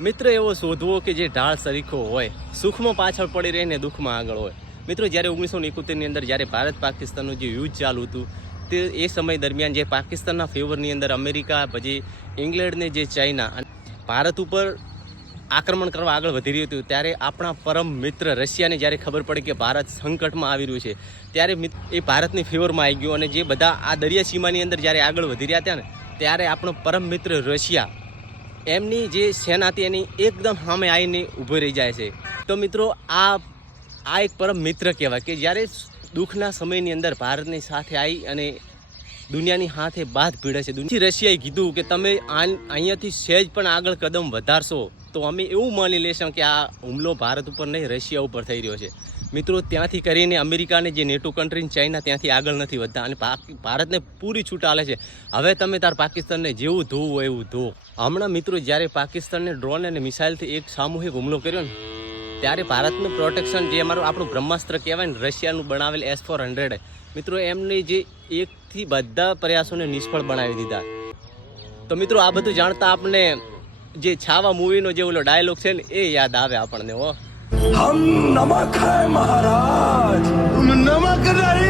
મિત્ર એવો શોધવો કે જે ઢાળ સરીખો હોય, સુખમાં પાછળ પડી રહીને દુઃખમાં આગળ હોય. મિત્રો, જ્યારે 1971ની અંદર જ્યારે ભારત પાકિસ્તાનનું જે યુદ્ધ ચાલુ હતું, તે એ સમય દરમિયાન જે પાકિસ્તાનના ફેવરની અંદર અમેરિકા, પછી ઇંગ્લેન્ડને જે ચાઇના અને ભારત ઉપર આક્રમણ કરવા આગળ વધી રહ્યું હતું, ત્યારે આપણા પરમ મિત્ર રશિયાને જ્યારે ખબર પડી કે ભારત સંકટમાં આવી રહ્યું છે, ત્યારે એ ભારતની ફેવરમાં આવી ગયો. અને જે બધા આ દરિયા સીમાની અંદર જ્યારે આગળ વધી રહ્યા હતા ને, ત્યારે આપણો પરમ મિત્ર રશિયા એમની જે સેના હતી એની એકદમ સામે આવીને ઊભો રહી જાય છે. તો મિત્રો, આ એક પરમ મિત્ર કહેવાય કે જ્યારે દુઃખના સમયની અંદર ભારતની સાથે આવી અને દુનિયાની હાથે બાદ ભીડે છે. રશિયાએ કીધું કે તમે અહીંયાથી સહેજ પણ આગળ કદમ વધારશો તો અમે એવું માની લેશું કે આ હુમલો ભારત ઉપર નહીં, રશિયા ઉપર થઈ રહ્યો છે. મિત્રો, ત્યાંથી કરીને અમેરિકાને જે નેટો કન્ટ્રી ચાઇના ત્યાંથી આગળ નથી વધતા અને ભારતને પૂરી છૂટ આલે છે. હવે તમે તાર પાકિસ્તાનને જેવું ધોવું હોય એવું ધો. હમણાં મિત્રો, જ્યારે પાકિસ્તાનને ડ્રોન અને મિસાઇલથી એક સામૂહિક હુમલો કર્યો ને, ત્યારે ભારતનું પ્રોટેક્શન જે આપણું બ્રહ્માસ્ત્ર કહેવાય ને, રશિયાનું બનાવેલ S-400, મિત્રો એમની જે એકથી બધા પ્રયાસોને નિષ્ફળ બનાવી દીધા. તો મિત્રો, આ બધું જાણતા આપણે જે છાવા મૂવીનો જે ઓલો ડાયલોગ છે ને, એ યાદ આવે આપણને. હો, हम नमक है महाराज, तुम नमक नहीं।